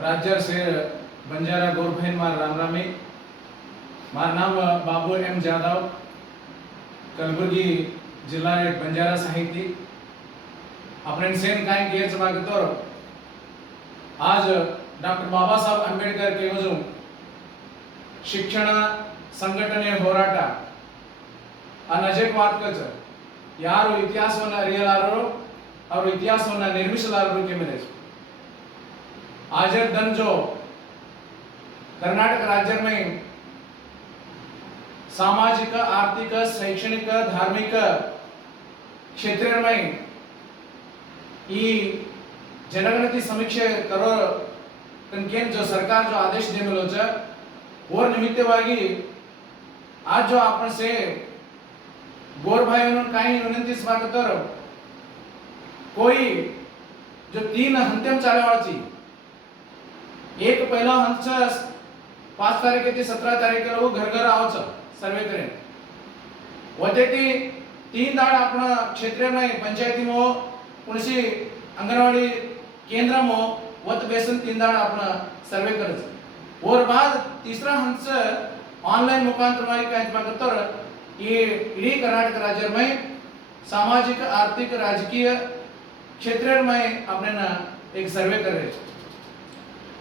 राज्य से बंजारा गोरभैन मार रामरामी मार नाम बाबू एम जाधव कलबुर्गी जिला एक बंजारा साहित्य अपने सेन काय केच मागतो आज डॉक्टर बाबा साहेब आंबेडकर के वजू शिक्षण संघटने होराಟ ಅನಜೆಕ್ವಾತ್ಕಚ ಯಾರು ಇತಿಹಾಸವನ್ನು ಅರಿಯಲಾರರು ಅವರು ಇತಿಹಾಸವನ್ನು ನಿರ್ಮಿಸಲಾರರು के मिले आज दिन जो कर्नाटक राज्य में सामाजिक आर्थिक शैक्षणिक धार्मिक क्षेत्र में ई जनगणति समीक्षे करो तनकेन जो सरकार जो आदेश दे मिलो छ और निमित्तವಾಗಿ आज जो आपण से गोर भाई उन्होंने काही विनंती स्वागतर कोई जो 3 अंतिम चाले वाळची एक पहिला हंस 5 तारीख ते 17 तारीख लोग घर घर आवच सर्वे करें वते ती 3 दाड आपण क्षेत्र में पंचायती मो कुणसी अंगनवाड़ी केंद्र मो वत बेसन 3 दाड आपण सर्वे करच और बाद तीसरा हंस ऑनलाइन मुखांतर में काय बागतर ये इडी कर्नाटक राज्य में सामाजिक आर्थिक राजकीय क्षेत्र में अपने ना एक सर्वे कर रहे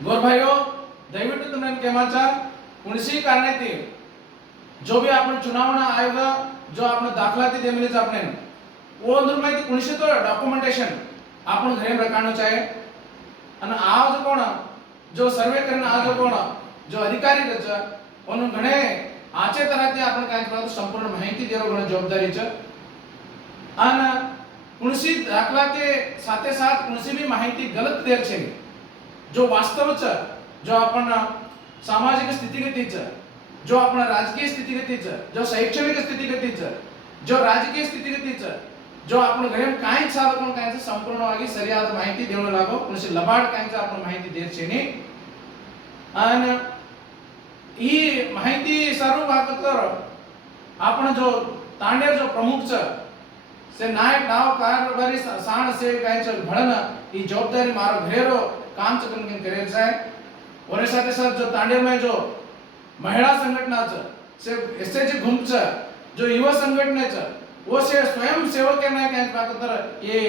गोर भाइयों दयविಟ್ಟು तुमने केमाचा कुणसी कारणे जो भी आपण चुनावणा आयोग जो आपण दाखला ती देमिलीच आपने वो अंदर माहिती कुणसी तो डॉक्युमेंटेशन आपण घरे रखाणो चाहे અને આ जो कोण जो सर्वे करने आ जो कोण जो अधिकारी रच ओनु घणे आचे तरह आपण काय करतो संपूर्ण माहिती देरो घणे जवाबदारी छ અને कुणसी दाखला के साथे साथ कुणसी भी माहिती गलत देर छे जो वास्तव छ जो आपण सामाजिक स्थितिगती छ जो आपण राजकीय स्थितिगती छ जो शैक्षणिक स्थितिगती छ जो राजकीय स्थितिगती छ जो आपण घरे काय चालू कोण काय संपूर्णವಾಗಿ ಸರಿಯಾದ ಮಾಹಿತಿ ದೇವೋ लागो कुणसी लबाड काय आपण माहिती देर छे नी आणि ही माहिती सर्व वागतर आपण जो तांडेर जो प्रमुख छ से नायक नाव कारभारी साण से कायच भळन ही जवाबदारी मारो घरेरो काम चकन करे जाय और साथे साथ जो तांडेर में जो महिला संगठना छ से एसएजी घुम छ जो युवा संगठन छ वो से स्वयं सेवक के नाय कायच वागतर ये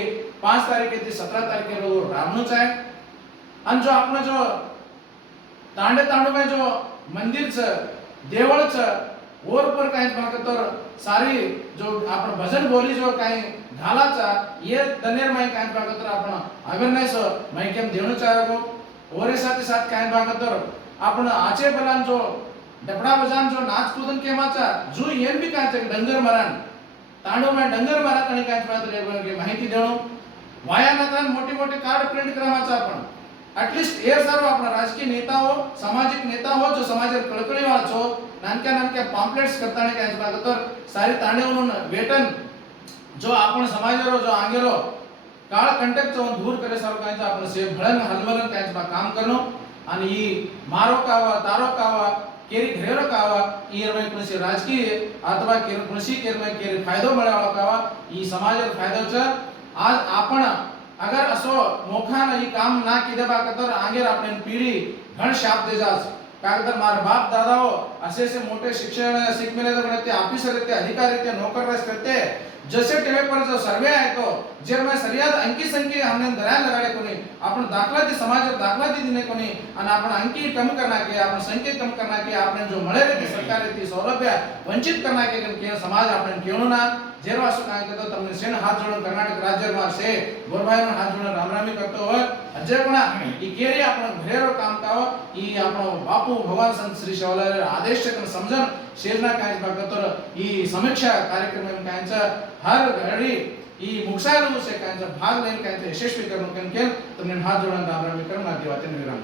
5 तारीख ते 17 तारीख के लोग रामनु चाहे अन जो आपण जो तांडे तांडू में जो मंदिर छ देवळ छ और पर काय बागतर सारी जो आपण भजन बोली जो काय घाला छ ये दनेर में काय बागतर आपण अवेयरनेस माहिती देणो चाहगो और साथ साथ काय बागतर आपण आचे बलान जो डपडा बजान जो नाच कूदन के माचा जो येन भी काय डंगर मरान तांडो में डंगर मारा कणी काय बागतर माहिती देणो वाया नतन मोटी मोटी कार्ड प्रिंट करावाचा आपण एटलीस्ट हे सर्व आपण राजकीय नेता हो सामाजिक नेता हो जो समाजात कळकळी वाचो नानक्या नानक्या पॉम्पलेट्स करताना काय बागतर सारी तांडे म्हणून वेतन जो आपण समाजारो जो आंगेरो काळ कंटेक्ट जो दूर करे सर्व काय आपण से भळन हलवलन काय काम करनो आणि ही मारो कावा तारो कावा केरी घरेरो कावा ई रमे कुणसी राजकीय अथवा केर कुणसी केर में केर फायदो मिळावा कावा ई समाजात फायदो छ आज आपण अगर असो मोखान ही काम ना किदे बाकतर आगे आपने पीढ़ी घण शाप दे जास कागदर मार बाप दादाओ असे से मोठे शिक्षण शिक मिले तो ते ऑफिसर ते अधिकारी ते नौकर रहते जैसे टेवे पर जो सर्वे आहे तो जे में सरियाद अंकी संख्या हमने दराय लगाडे कोनी आपण दाखला ती समाज दाखला ती दिने कोनी आणि आपण अंकी कम करना के आपण संख्या कम करना के आपने जो मळे रे सरकार ती सौलभ्य वंचित करना के समाज आपण केणो ना जेरो असो काय करतो તમને સેન હાથ જોડો કર્ણાટક રાજ્યમાં છે ગોરભાઈનો હાથ જોડો રામરામી કરતો હોય અજય કોણા ઈ કેરી આપણો ઘરેરો કામ કાવો ઈ આપણો બાપુ ભગવાન સંત શ્રી શિવાલય આદેશ છે સમજણ શેરના કાય ભગતર ઈ સમીક્ષા કાર્યક્રમ में कायच हर घड़ी ई मुक्षारू से कायच भाग लेन कायच यशस्वी करून केन તમને હાથ જોડો રામરામી કરના દેવાતે વિરામ